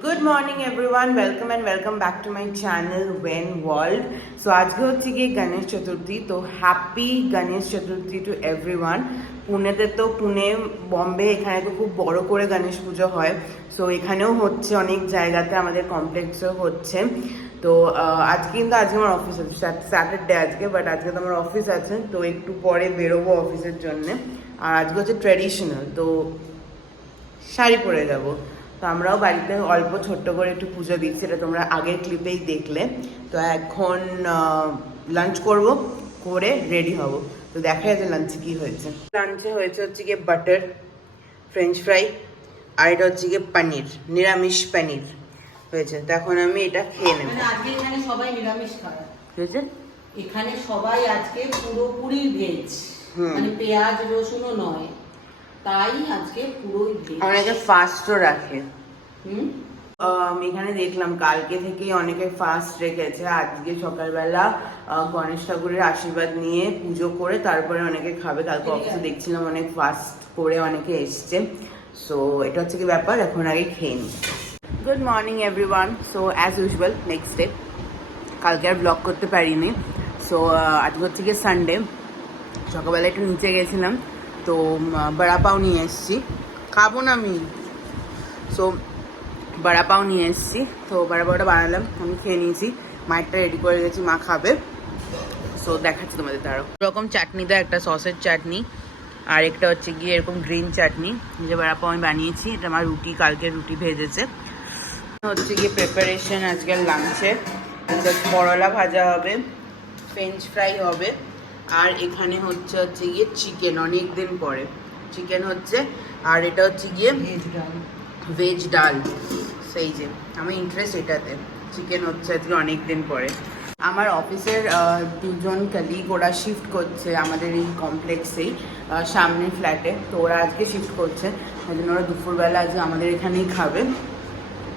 Good morning everyone, welcome and welcome back to my channel Wayne world. So আজকে হচ্ছে গিয়ে গণেশ চতুর্থী, তো happy Ganesh Chaturthi to everyone. পুনেতে তো পুনে, বম্বে এখানে তো খুব বড় করে গণেশ পুজো হয়। সো এখানেও হচ্ছে, অনেক জায়গাতে আমাদের কমপ্লেক্সেও হচ্ছে। তো আজকে আমার অফিস আছে, স্যাটারডে আজকে, বাট আজকে তো আমার অফিস আছে, তো একটু পরে বেরোবো অফিসের জন্যে। আর আজকে হচ্ছে ট্র্যাডিশনাল, তো শাড়ি পরে যাব। তো আমরাও বাড়িতে অল্প ছোট্ট করে একটু পুজো দিচ্ছি, এটা তোমরা আগের ক্লিপেই দেখলে। তো এখন লাঞ্চ করব, করে রেডি হব। তো দেখা যাচ্ছে লাঞ্চে কী হয়েছে। লাঞ্চে হয়েছে হচ্ছে গিয়ে বাটার ফ্রেঞ্চ ফ্রাই, আর এটা হচ্ছে গিয়ে পনির, নিরামিষ পনির হয়েছে। তো এখন আমি এটা খেয়ে নেব। আজকে এখানে সবাই নিরামিষ খায়। হয়েছে এখানে সবাই আজকে পুরোপুরি ভেজ, মানে পেঁয়াজ রসুনও নয়, তাই আজকে পুরোই ভেজ। অনেকে ফাস্টও রাখে। এখানে দেখলাম কালকে থেকে অনেকে ফাস্ট রেখেছে। আজকে সকালবেলা গণেশ ঠাকুরের আশীর্বাদ নিয়ে পুজো করে তারপরে অনেকে খাবে। কালকে অফিসে দেখছিলাম অনেক ফাস্ট করে অনেকে এসছে। সো এটা হচ্ছে কি ব্যাপার, এখন আগে খেয়ে নিই। Good morning everyone. So as usual next day, কালকে আর ব্লগ করতে পারিনি। সো আজকে হচ্ছে গিয়ে সানডে। সকালবেলা একটু নিচে গেছিলাম, তো বড়া পাও নিয়ে এসেছি, খাবো না আমি। সো বড়া পাও নিয়ে এসেছি, তো বড়া পাওটা বানালাম, আমি খেয়ে নিয়েছি। মায়েরটা রেডি করে গেছি, মা খাবে। সো দেখাচ্ছি তোমাদের তারও এরকম চাটনি দেয়, একটা সসের চাটনি আর একটা হচ্ছে গিয়ে এরকম গ্রিন চাটনি। যে বড়া পাও আমি বানিয়েছি, এটা আমার রুটি, কালকে রুটি ভেজেছে। হচ্ছে গিয়ে প্রিপারেশন আজকের লাঞ্চে, করলা ভাজা হবে, ফ্রেঞ্চ ফ্রাই হবে, আর এখানে হচ্ছে গিয়ে চিকেন, অনেক দিন পরে চিকেন হচ্ছে। আর এটা হচ্ছে গিয়ে ভেজ ডাল। সেই যে আমি ইন্টারেস্ট এটাতে, চিকেন হচ্ছে আজকে অনেক দিন পরে। আমার অফিসের দুজন কলিগ ওরা শিফট করছে আমাদের এই কমপ্লেক্সেই, সামনের ফ্ল্যাটে। তো ওরা আজকে শিফট করছে, ওই জন্য ওরা দুপুরবেলা আজকে আমাদের এখানেই খাবে।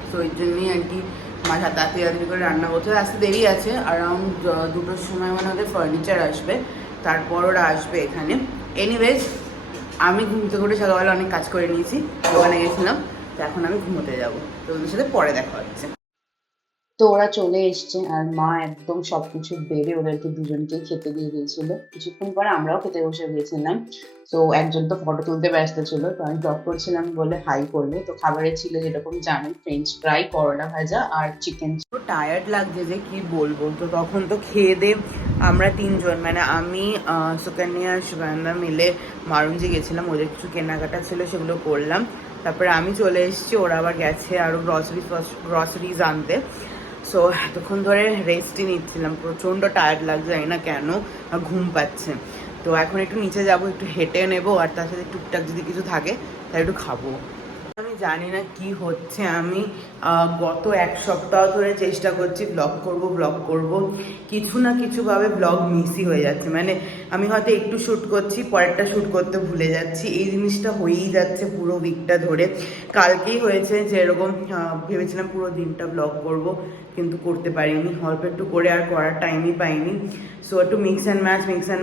তো ওই জন্যই আর কি মা তাড়াতাড়ি করে রান্না করতে আসতে দেরি আছে। অ্যারাউন্ড 2টোর সময় মানে ওদের ফার্নিচার আসবে, তারপর ওরা আসবে এখানে। এনিওয়েজ, আমি ঘুমতে করে সকালবেলা অনেক কাজ করে নিয়েছি, দোকানে গেছিলাম। তো এখন আমি ঘুমোতে যাবো, তো ওদের সাথে পরে দেখা হচ্ছে। তো ওরা চলে এসছে, আর মা একদম সবকিছু বেড়ে ওদেরকে দুজনকে খেতে দিয়ে দিয়েছিল। কিছুক্ষণ পরে আমরাও খেতে বসে গিয়েছিলাম। তো একজন তো ফটো তুলতে ব্যস্ত ছিল, তো আমি ব্লগ করছিলাম বলে হাই করলো। তো খাবারে ছিল যেরকম জানেন, ফ্রেঞ্চ ফ্রাই, করলা ভাজা আর চিকেন। তো টায়ার্ড লাগছে যে কি বলবো। তো তখন তো খেয়ে দে আমরা তিনজন, মানে আমি, সুকন্যা আর সুগন্ধা মিলে মারুঞ্জি গেছিলাম, ওদের কিছু কেনাকাটা ছিল সেগুলো করলাম। তারপরে আমি চলে এসেছি, ওরা আবার গেছে আরও গ্রসারিজ আনতে। সো এতক্ষণ ধরে রেস্টই নিচ্ছিলাম, প্রচণ্ড টায়ার্ড লাগছে, জানি না কেন, ঘুম পাচ্ছে। তো এখন একটু নিচে যাব, একটু হেঁটে নেবো, আর তার সাথে টুকটাক যদি কিছু থাকে তাহলে একটু খাবো। আমি জানি না কি হচ্ছে, আমি গত এক সপ্তাহ ধরে চেষ্টা করছি ব্লগ করব, কিছু না কিছুভাবে ব্লগ মিসই হয়ে যাচ্ছে। মানে আমি হয়তো একটু শ্যুট করছি, পরেরটা শ্যুট করতে ভুলে যাচ্ছি, এই জিনিসটা হয়েই যাচ্ছে পুরো উইকটা ধরে। কালকেই হয়েছে যে এরকম ভেবেছিলাম পুরো দিনটা ব্লগ করব, কিন্তু করতে পারিনি, অল্প একটু করে আর করার টাইমই পাইনি। সো একটু মিক্স অ্যান্ড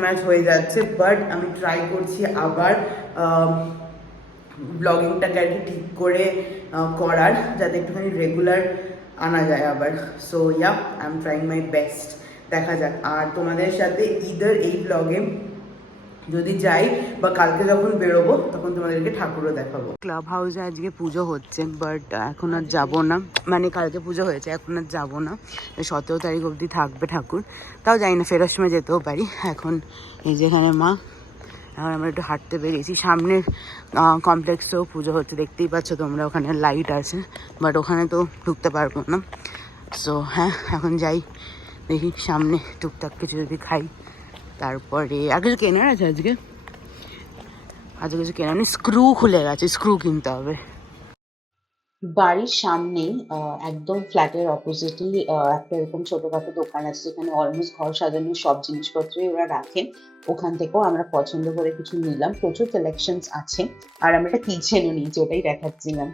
ম্যাচ হয়ে যাচ্ছে। বাট আমি ট্রাই করছি আবার ব্লগিংটাকে আর কি ঠিক করে করার, যাতে একটুখানি রেগুলার আনা যায় আবার। So yeah, I am trying my best, দেখা যাক। আর তোমাদের সাথে ইদার এই ব্লগে যদি যাই বা কালকে যখন বেরোবো তখন তোমাদেরকে ঠাকুরও দেখাবো। ক্লাব হাউসে আজকে পুজো হচ্ছে, বাট এখন আর যাবো না, মানে কালকে পুজো হয়েছে, এখন আর যাবো না। 17 তারিখ অবধি থাকবে ঠাকুর, তাও জানি না, ফেরার সময় যেতেও পারি। এখন এই যেখানে মা, এখন আমরা একটু হাঁটতে বেরিয়েছি, সামনের কমপ্লেক্সেও পুজো হচ্ছে, দেখতেই পাচ্ছ তোমরা, ওখানে লাইট আছে, বাট ওখানে তো ঢুকতে পারবো না। সো হ্যাঁ, এখন যাই, দেখি সামনে টুকটাক কিছু যদি খাই। তারপরে আগে কিছু কেনার আছে, আজকে কিছু কেনার নেই, স্ক্রু খুলে গেছে, স্ক্রু কিনতে হবে। বাড়ির সামনেই একদম ফ্ল্যাটের অপোজিটই একটা এরকম ছোটখাটো দোকান আছে, যেখানে অলমোস্ট ঘর সাজানোর সব জিনিসপত্রই ওরা রাখে। ওখান থেকেও আমরা পছন্দ করে কিছু নিলাম, প্রচুর কালেকশনস আছে। আর আমরা একটা কিচেনও নিয়েছি, ওটাই দেখাচ্ছিলাম।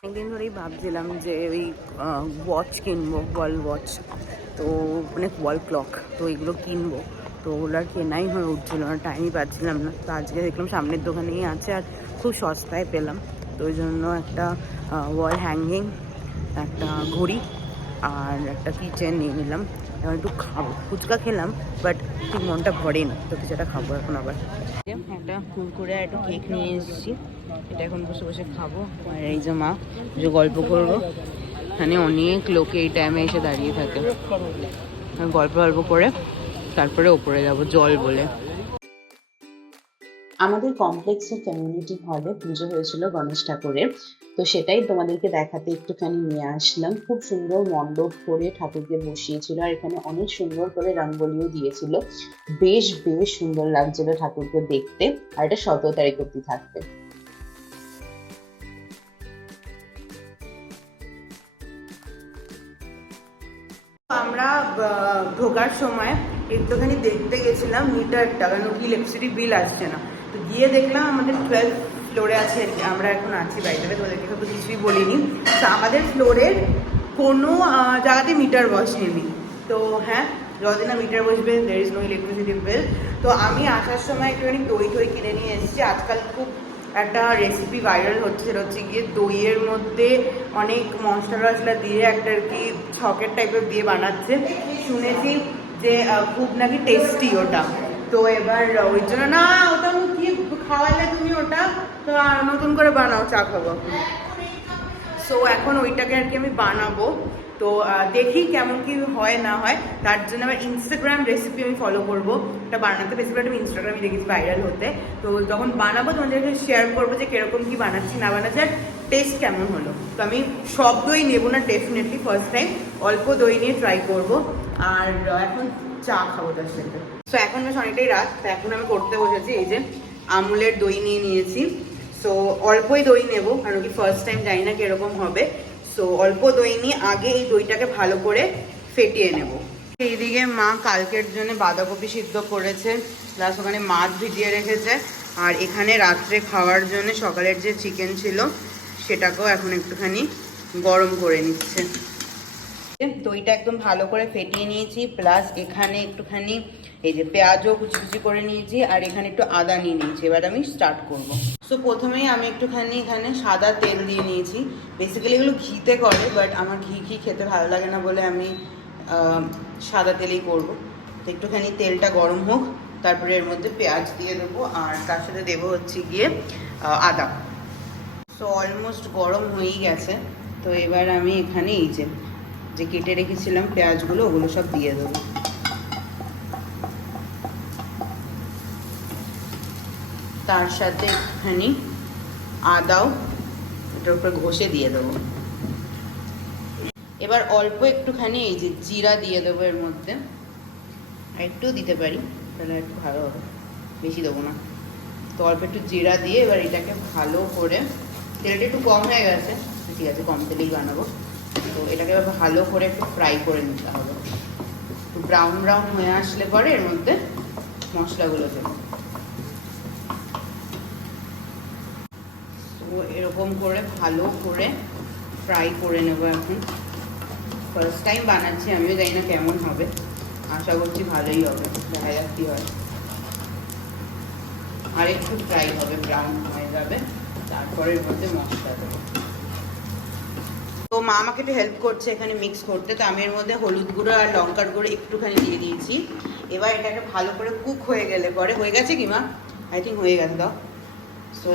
অনেকদিন ধরেই ভাবছিলাম যে ওই ওয়াচ কিনবো, ওয়াল ওয়াচ, তো অনেক ওয়াল ক্লক, তো এগুলো কিনবো। তো ওগুলো আর কেনাই হয়ে উঠছিল না, টাইমই পাচ্ছিলাম না। তো আজকে দেখলাম সামনের দোকানেই আছে, আর খুব সস্তায় পেলাম। তো ওই জন্য একটা ওয়াল হ্যাঙ্গিং, একটা ঘড়ি আর একটা কিচেন নিয়ে নিলাম। এবার একটু খাবো, ফুচকা খেলাম বাট ঠিক মনটা ভরেনি, তো কিছুটা খাবো এখন আবার। একটা কুরকুরে একটু কেক নিয়ে এসেছি, এটা এখন বসে বসে খাবো। আর এই যে মা যে গল্প করবো, এখানে অনেক লোকে এই টাইমে এসে দাঁড়িয়ে থাকে, গল্প গল্প করে তারপরে ওপরে যাব জল বলে। আমাদের কমপ্লেক্সের কমিউনিটি হলে পুজো হয়েছিল গণেশ ঠাকুরের, তো সেটাই তোমাদেরকে দেখাতে একটুখানি নিয়ে আসলাম। খুব সুন্দর মণ্ডপ করে ঠাকুরকে বসিয়েছিল, আর এখানে অনেক সুন্দর করে রঙ্গোলিও দিয়েছিল। বেশ বেশ সুন্দর লাগছিল ঠাকুরকে দেখতে। আর এটা 17 তারিখ অব্দি থাকবে। আমরা ঢোকার সময় একটুখানি দেখতে গেছিলাম মিটারটা, কারণ কি ইলেকট্রিসিটি বিল আসছে না। তো গিয়ে দেখলাম আমাদের 12th ফ্লোরে আছে, আমরা এখন আছি বাইরে, তোদেরকে তো কিছুই বলিনি। তো আমাদের ফ্লোরের কোনো জায়গাতে মিটার বসেনি। তো হ্যাঁ, যতদিন না মিটার বসবে there is no electricity bill. তো আমি আসার সময় একটুখানি দই টই কিনে নিয়ে এসেছি। আজকাল খুব একটা রেসিপি ভাইরাল হচ্ছে, সেটা হচ্ছে গিয়ে দইয়ের মধ্যে অনেক মশলা টশলা দিয়ে একটা আর কি ছকের টাইপের দিয়ে বানাচ্ছে, শুনেছি যে খুব নাকি টেস্টি ওটা। তো এবার ওই জন্য না, ওটা কি খাওয়ালে তুমি ওটা, তো নতুন করে বানাও, চা খাবো। সো এখন ওইটাকে আর কি আমি বানাবো। তো দেখি কেমন কি হয় না হয়, তার জন্য আমার ইনস্টাগ্রাম রেসিপি আমি ফলো করবো এটা বানাতে। বেসিক্যালি আমি ইনস্টাগ্রামে দেখেছি ভাইরাল হতে, তো যখন বানাবো তোমাদেরকে শেয়ার করবো যে কিরকম কি বানাচ্ছি না বানাচ্ছি আর টেস্ট কেমন হলো। তো আমি সব দই নেবো না ডেফিনেটলি, ফার্স্ট টাইম অল্প দই নিয়ে ট্রাই করবো। আর এখন চা খাবো তার সাথে। তো এখন বেশ অনেকটাই রাত, তো এখন আমি করতে বসেছি। এই যে আমুলের দই নিয়ে নিয়েছি, সো অল্পই দই নেবো, কারণ কি ফার্স্ট টাইম জানি না কিরকম হবে। সো অল্প দই নিয়ে আগে এই দইটাকে ভালো করে ফেটিয়ে নেব। এইদিকে মা কালকের জন্য বাঁধাকপি সিদ্ধ করেছে, প্লাস ওখানে মাছ ভিজিয়ে রেখেছে। আর এখানে রাত্রে খাওয়ার জন্য সকালের যে চিকেন ছিল সেটাকেও এখন একটুখানি গরম করে নিচ্ছে। দইটা একদম ভালো করে ফেটিয়ে নিয়েছি, প্লাস এখানে একটুখানি এই যে পেঁয়াজও কুচি কুচি করে নিয়েছি, আর এখানে একটু আদা নিয়ে নিয়েছি। এবার আমি স্টার্ট করব। সো প্রথমেই আমি একটুখানি এখানে সাদা তেল দিয়ে নিয়েছি। বেসিক্যালি এগুলো ঘিতে করে, বাট আমার ঘি খেতে ভালো লাগে না বলে আমি সাদা তেলেই করব। তো একটুখানি তেলটা গরম হোক, তারপরে এর মধ্যে পেঁয়াজ দিয়ে দেবো, আর তার সাথে দেবো হচ্ছে গিয়ে আদা। সো অলমোস্ট গরম হয়েই গেছে। তো এবার আমি এখানে এই যে কেটে রেখেছিলাম পেঁয়াজগুলো, ওগুলো সব দিয়ে দেবো। তার সাথে একটুখানি আদাও এটার উপরে ঘষে দিয়ে দেবো। এবার অল্প একটুখানি এই যে জিরা দিয়ে দেবো এর মধ্যে, আর একটু দিতে পারি তাহলে একটু ভালো হবে, বেশি দেবো না। তো অল্প একটু জিরা দিয়ে এবার এটাকে ভালো করে, তেলটা একটু কম হয়ে গেছে, ঠিক আছে কম তেলেই বানাবো। তো এটাকে এবার ভালো করে একটু ফ্রাই করে নিতে হবে। একটু ব্রাউন ব্রাউন হয়ে আসলে পরে এর মধ্যে মশলাগুলো দেবো। তো এরকম করে ভালো করে ফ্রাই করে নেবো। এখন ফার্স্ট টাইম বানাচ্ছি, আমিও জানি না কেমন হবে, আশা করছি ভালোই হবে, দেখা যাক কি হয়। আর একটু ফ্রাই হবে, ব্রাউন হয়ে যাবে, তারপরে এর মধ্যে মশলা দেবো। তো মা আমাকে একটু হেল্প করছে এখানে মিক্স করতে, তো আমি এর মধ্যে হলুদ গুঁড়ো আর লঙ্কার গুঁড়ো একটুখানি দিয়ে দিয়েছি। এবার এটাকে ভালো করে কুক হয়ে গেলে পরে, হয়ে গেছে কি মা? আই থিঙ্ক হয়ে গেছে। দাও। সো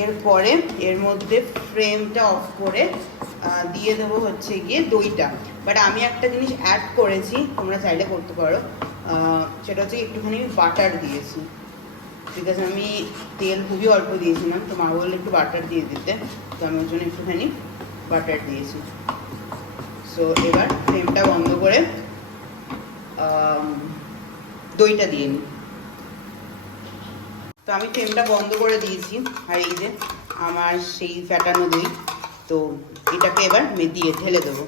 এরপরে এর মধ্যে ফ্লেমটা অফ করে দিয়ে দেবো হচ্ছে গিয়ে দইটা। বাট আমি একটা জিনিস অ্যাড করেছি, তোমরা চাইলে করতে পারো, সেটা হচ্ছে একটুখানি বাটার দিয়েছি, বিকজ আমি তেল খুবই অল্প দিয়েছিলাম, তো মা বললে একটু বাটার দিয়ে দিতে, তো আমি ওর জন্য একটুখানি বাটার দিয়েছি। সো এবার ফ্লেমটা বন্ধ করে দইটা দিয়ে নিই। তো আমি ফ্লেমটা বন্ধ করে দিয়েছি, আর এই যে আমার সেই ফ্যাটানো দই, তো এটাকে এবার দিয়ে ঢেলে দেবো।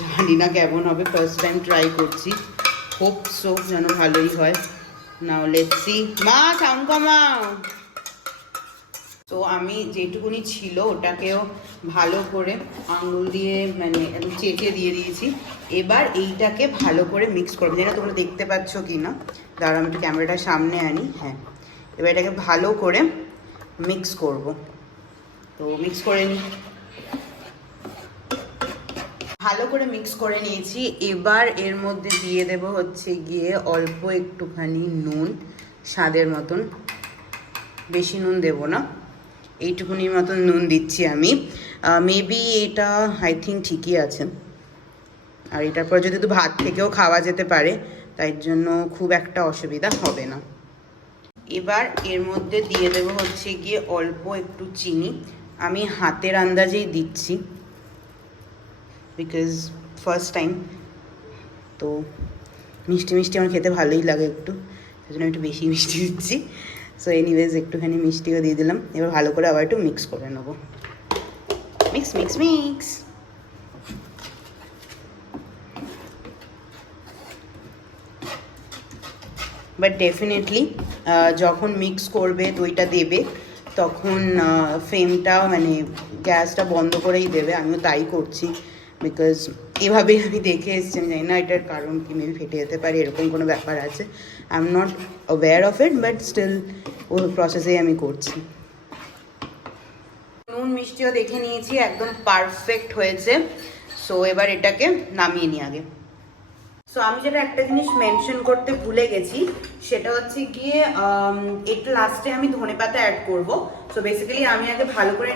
জানি না কেমন হবে, ফার্স্ট টাইম ট্রাই করছি, হোপ সো যেন ভালোই হয়। Now let's see. মা সাউন্ড কমাও। তো আমি যেটুকুনি ছিল ওটাকেও ভালো করে আঙুল দিয়ে মানে একদম চেটে দিয়ে দিয়েছি। এবার এইটাকে ভালো করে মিক্স করবো, জানি না তোমরা দেখতে পাচ্ছ কি না, দাঁড়াও আমি একটু ক্যামেরাটার সামনে আনি। হ্যাঁ, এবার এটাকে ভালো করে মিক্স করব। তো মিক্স করে নিই, ভালো করে মিক্স করে নিয়েছি। এবার এর মধ্যে দিয়ে দেব হচ্ছে গিয়ে অল্প একটুখানি নুন, স্বাদের মতন, বেশি নুন দেব না, এইটুকুনির মতন নুন দিচ্ছি আমি। মেবি এটা আই থিঙ্ক ঠিকই আছে, আর এটার পর যদি তো ভাত থেকেও খাওয়া যেতে পারে, তাই জন্য খুব একটা অসুবিধা হবে না। এবার এর মধ্যে দিয়ে দেবো হচ্ছে গিয়ে অল্প একটু চিনি, আমি হাতের আন্দাজেই দিচ্ছি বিকজ ফার্স্ট টাইম, তো মিষ্টি মিষ্টি আমার খেতে ভালোই লাগে একটু, সেই জন্য একটু বেশি মিষ্টি দিচ্ছি। সো এনিওয়েজ একটুখানি মিষ্টিও দিয়ে দিলাম। এবার ভালো করে আবার একটু মিক্স করে নেবো, mix mix mix. But definitely যখন মিক্স করবে, দইটা দেবে, তখন ফ্লেমটা মানে গ্যাসটা বন্ধ করেই দেবে। আমিও তাই করছি বিকজ এভাবে আমি দেখে এসেছি, আমি জানি না এটার কারণ কি, মেবি ফেটে যেতে পারে, এরকম কোনো ব্যাপার আছে। I am not aware of it, but still ওই প্রসেসেই আমি করছি। নুন মিষ্টিও দেখে নিয়েছি, একদম পারফেক্ট হয়েছে। সো এবার এটাকে নামিয়ে নিই আগে। সো আমি যেটা একটা জিনিস মেনশন করতে ভুলে গেছি, সেটা হচ্ছে গিয়ে এটা লাস্টে আমি ধনেপাতা অ্যাড করব। সো বেসিক্যালি আমি আগে ভালো করে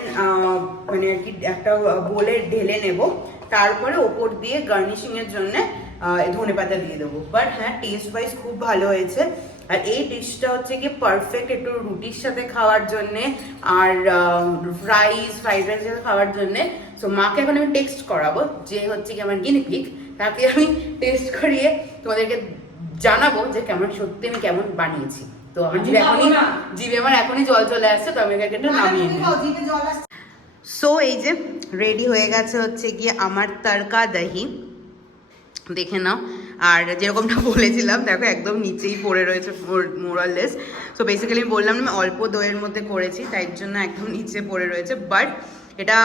মানে আর কি একটা বোলে ঢেলে নেব, তারপরে ওপর দিয়ে গার্নিশিংয়ের জন্য ধনেপাতা দিয়ে দেবো। বাট হ্যাঁ, টেস্ট ওয়াইজ খুব ভালো হয়েছে। আর এই ডিশটা হচ্ছে গিয়ে পারফেক্ট একটু রুটির সাথে খাওয়ার জন্যে, আর ফ্রাইড রাইসের সাথে খাওয়ার জন্যে। সো মাকে এখন আমি টেস্ট করাবো, যে হচ্ছে কি আমার গিনিপিগ, তাকে আমি টেস্ট করিয়ে তোমাদেরকে জানাবো যে কেমন, সত্যি আমি কেমন বানিয়েছি। তো আমার জিভে আমার এখনই জল চলে আসছে, তো আমি এটা নামিয়ে নিই। সো এই যে রেডি হয়ে গেছে হচ্ছে গিয়ে আমার তড়কা দহি, দেখে নাও। আর যেরকমটা বলেছিলাম, দেখো একদম নিচেই পড়ে রয়েছে মোরাললেস। সো বেসিক্যালি আমি বললাম আমি অল্প দইয়ের মধ্যে করেছি, তাই জন্য একদম নিচে পড়ে রয়েছে। বাট এটা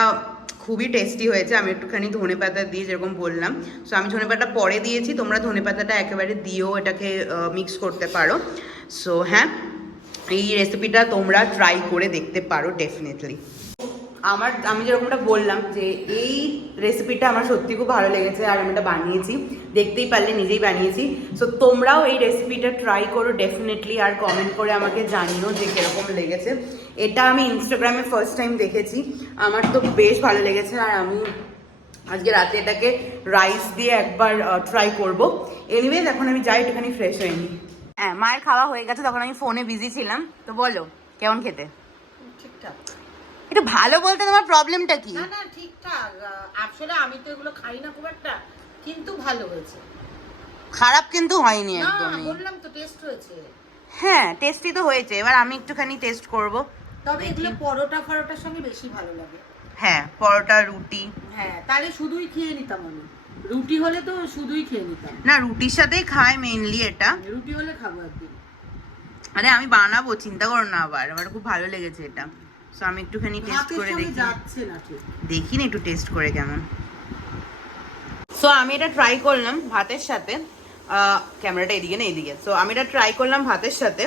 খুবই টেস্টি হয়েছে। আমি একটুখানি ধনেপাতা দিয়ে যেরকম বললাম, সো আমি ধনেপাতা পরে দিয়েছি, তোমরা ধনেপাতাটা একেবারে দিয়েও এটাকে মিক্স করতে পারো। সো হ্যাঁ, এই রেসিপিটা তোমরা ট্রাই করে দেখতে পারো ডেফিনেটলি। আমি যেরকমটা বললাম যে এই রেসিপিটা আমার সত্যি খুব ভালো লেগেছে, আর আমি এটা বানিয়েছি, দেখতেই পারলে নিজেই বানিয়েছি। সো তোমরাও এই রেসিপিটা ট্রাই করো ডেফিনেটলি, আর কমেন্ট করে আমাকে জানিও যে কিরকম লেগেছে। এটা আমি ইনস্টাগ্রামে ফার্স্ট টাইম দেখেছি, আমার তো বেশ ভালো লেগেছে। আর আমি আজকে রাতে এটাকে রাইস দিয়ে একবার ট্রাই করবো। এনিওয়েজ এখন আমি যাই একটুখানি ফ্রেশ হয়ে নিই। হ্যাঁ, মায়ের খাওয়া হয়ে গেছে, তখন আমি ফোনে বিজি ছিলাম। তো বলো কেমন খেতে? ঠিকঠাক। একটু ভালো বলতে তোমার প্রবলেমটা কি? না না, ঠিকঠাক। আসলে আমি তো এগুলো খাই না খুব একটা, কিন্তু ভালো হয়েছে। খারাপ কিন্তু হয়নি না, একদমই। বললাম তো টেস্ট হয়েছে। হ্যাঁ, টেস্টি তো হয়েছে। এবার আমি একটুখানি টেস্ট করব। তবে এগুলো পরোটা ফরোটার সঙ্গে বেশি ভালো লাগে। হ্যাঁ, পরোটা, রুটি। হ্যাঁ, তাহলে শুধুই খেয়ে নিতাম আমি। রুটি হলে তো শুধুই খেয়ে নিতাম। না, রুটির সাথেই খায় মেইনলি এটা। রুটি হলে খাবো একদিন। আরে আমি বানাবো, চিন্তা করো না। আমার খুব ভালো লেগেছে এটা। সো আমি একটুখানি টেস্ট করে দেখি। যাচ্ছে না ঠিক। দেখি না একটু টেস্ট করে কেমন। সো আমি এটা ট্রাই করলাম ভাতের সাথে। ক্যামেরাটা এদিকে না এদিকে। সো আমি এটা ট্রাই করলাম ভাতের সাথে।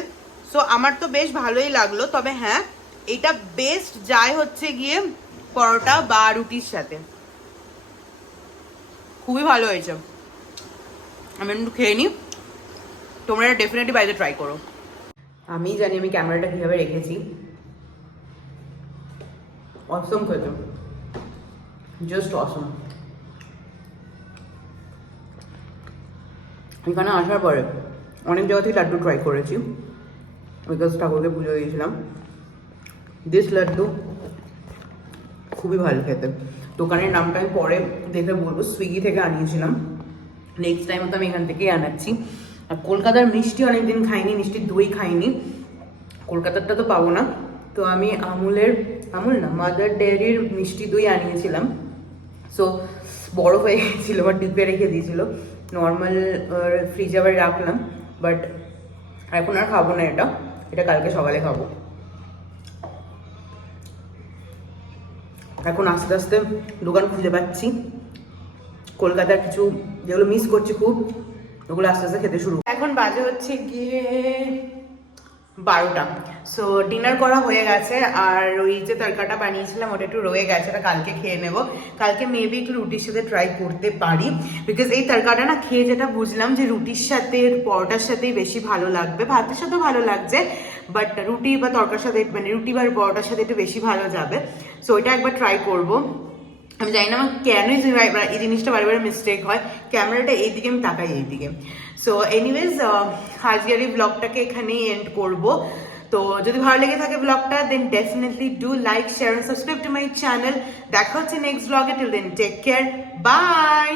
সো আমার তো বেশ ভালোই লাগলো। তবে হ্যাঁ, এটা বেস্ট যায় হচ্ছে গিয়ে পরোটা বা রুটির সাথে। খুবই ভালো হয়েছে। আমি একটু খেয়ে নিই। তোমরা এটা ডেফিনেটলি বাড়িতে ট্রাই করো। আমি জানি আমি ক্যামেরাটা কীভাবে রেখেছি। অসম খেতে, জাস্ট অসম। এখানে আসার পরে অনেক জায়গা থেকে লাড্ডু ট্রাই করেছি, বিকজ ঠাকুরকে পুজো দিয়েছিলাম। দিস লাড্ডু খুবই ভালো খেতে। দোকানের নামটা আমি পরে দেখে বলবো, সুইগি থেকে আনিয়েছিলাম। নেক্সট টাইম তো আমি এখান থেকেই আনাচ্ছি। আর কলকাতার মিষ্টি অনেকদিন খাইনি, মিষ্টির দই খাইনি। কলকাতারটা তো পাবো না, তো আমি আমুল না, মাদার ডেয়ারির মিষ্টি দই আনিয়েছিলাম। সো বরফ হয়ে গেছিল, বা ডিপে রেখে দিয়েছিল। নর্মাল ফ্রিজে আবার রাখলাম, বাট এখন আর খাবো না এটা কালকে সকালে খাবো। এখন আস্তে আস্তে দোকান খুঁজে পাচ্ছি, কলকাতার কিছু যেগুলো মিস করছি খুব, ওগুলো আস্তে আস্তে খেতে শুরু। এখন বাজে হচ্ছে গিয়ে 12টা। সো ডিনার করা হয়ে গেছে, আর ওই যে তরকাটা বানিয়েছিলাম ওটা একটু রয়ে গেছে, ওটা কালকে খেয়ে নেব। কালকে মেবি একটু রুটির সাথে ট্রাই করতে পারি, বিকজ এই তরকাটা না খেয়ে যেটা বুঝলাম যে রুটির সাথে পরোটার সাথেই বেশি ভালো লাগবে, ভাতের সাথেও ভালো লাগছে, বাট রুটি বা তরকার সাথে মানে রুটি বা পরোটার সাথে একটু বেশি ভালো যাবে। সো ওইটা একবার ট্রাই করবো। আমি জানি না আমার কেনই এই জিনিসটা বারবার মিস্টেক হয়, ক্যামেরাটা এইদিকে আমি তাকাই এইদিকে। সো এনিওয়েজ আজকের এই ব্লগটাকে এখানেই এন্ড করব। তো যদি ভালো লেগে থাকে ব্লগটা, then definitely do like, share and subscribe to my channel. দেখা হচ্ছে নেক্সট ব্লগে। Till then take care, by.